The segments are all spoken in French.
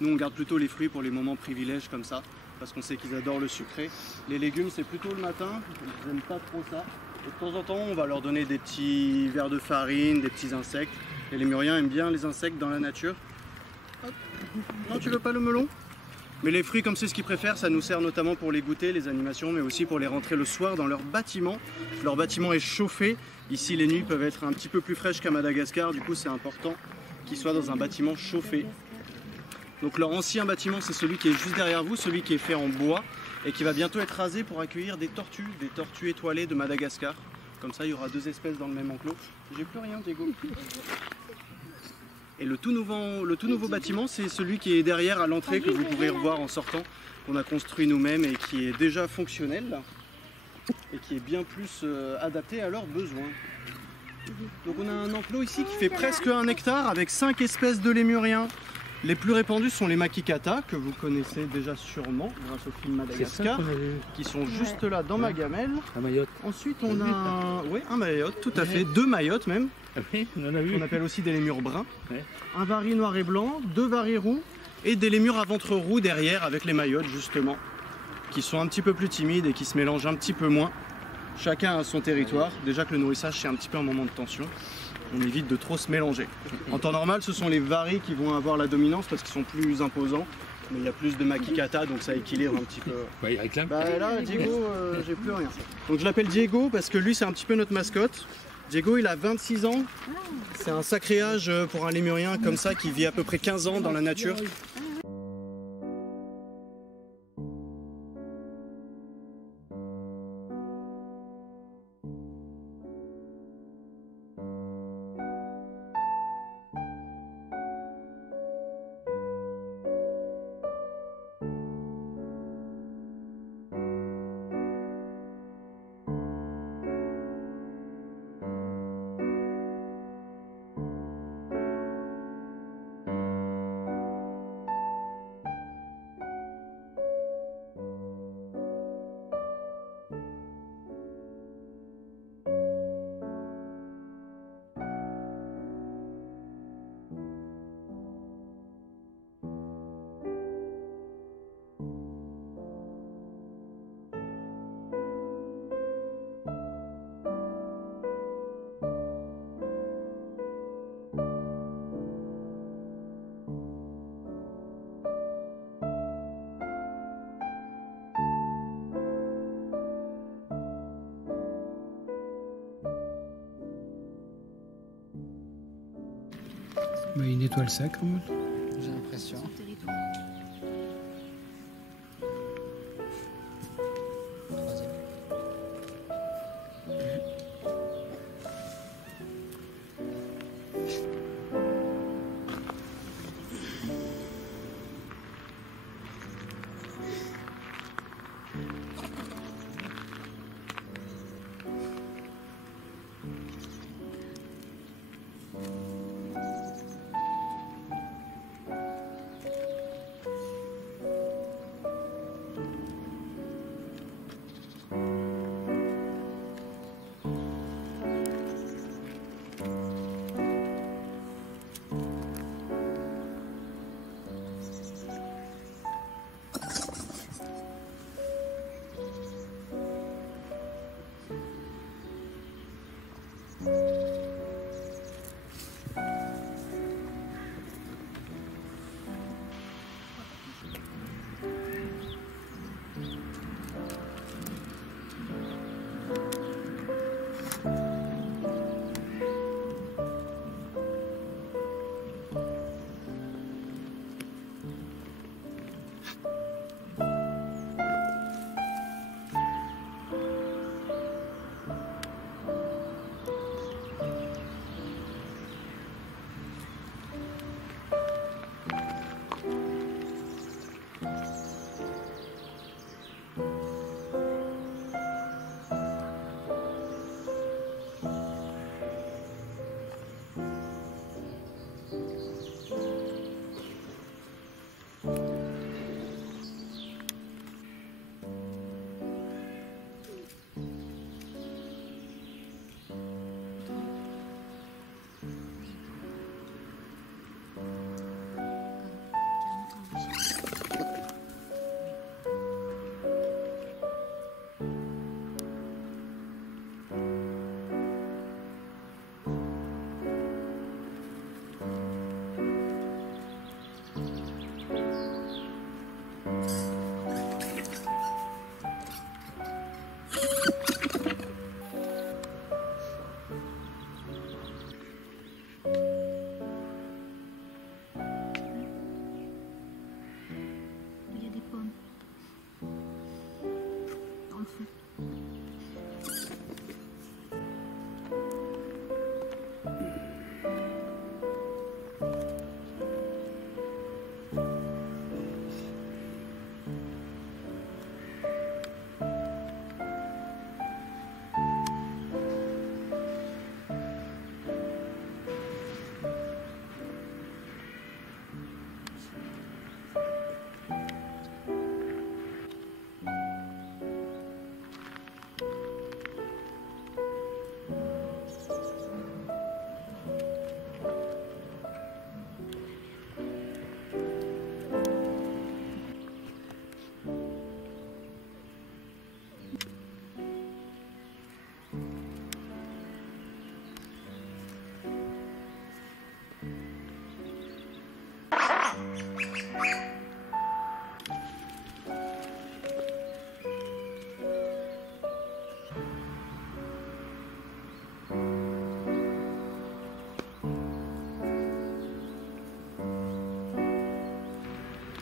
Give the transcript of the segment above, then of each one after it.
Nous on garde plutôt les fruits pour les moments privilèges comme ça, parce qu'on sait qu'ils adorent le sucré. Les légumes c'est plutôt le matin, ils n'aiment pas trop ça. Et de temps en temps on va leur donner des petits verres de farine, des petits insectes. Et les lémuriens aiment bien les insectes dans la nature. Hop. Non, tu veux pas le melon? Mais les fruits, comme c'est ce qu'ils préfèrent, ça nous sert notamment pour les goûter, les animations, mais aussi pour les rentrer le soir dans leur bâtiment. Leur bâtiment est chauffé. Ici, les nuits peuvent être un petit peu plus fraîches qu'à Madagascar. Du coup, c'est important qu'ils soient dans un bâtiment chauffé. Donc leur ancien bâtiment, c'est celui qui est juste derrière vous, celui qui est fait en bois et qui va bientôt être rasé pour accueillir des tortues étoilées de Madagascar. Comme ça, il y aura 2 espèces dans le même enclos. J'ai plus rien, Diego. Et le tout nouveau bâtiment, c'est celui qui est derrière à l'entrée, que vous pourrez revoir en sortant, qu'on a construit nous-mêmes et qui est déjà fonctionnel et qui est bien plus adapté à leurs besoins. Donc on a un enclos ici qui fait presque 1 hectare avec 5 espèces de lémuriens. Les plus répandus sont les makikata, que vous connaissez déjà sûrement grâce au film Madagascar, qui sont juste là dans ma gamelle. Un mayotte. Ensuite on a un mayotte, tout à fait, 2 mayottes même. Oui, on en a vu. On appelle aussi des lémurs bruns. Un vari noir et blanc, 2 varis roux et des lémurs à ventre roux derrière avec les mayottes justement, qui sont un petit peu plus timides et qui se mélangent un petit peu moins. Chacun a son territoire. Déjà que le nourrissage c'est un petit peu un moment de tension. On évite de trop se mélanger. En temps normal, ce sont les varis qui vont avoir la dominance parce qu'ils sont plus imposants. Mais il y a plus de makikata, donc ça équilibre un petit peu. Ouais, il réclame. Bah là, Diego, j'ai plus rien. Donc je l'appelle Diego parce que lui, c'est un petit peu notre mascotte. Diego, il a 26 ans. C'est un sacré âge pour un lémurien comme ça qui vit à peu près 15 ans dans la nature. Bah, il nettoie le sac en mode. J'ai l'impression. Troisième.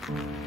Voilà.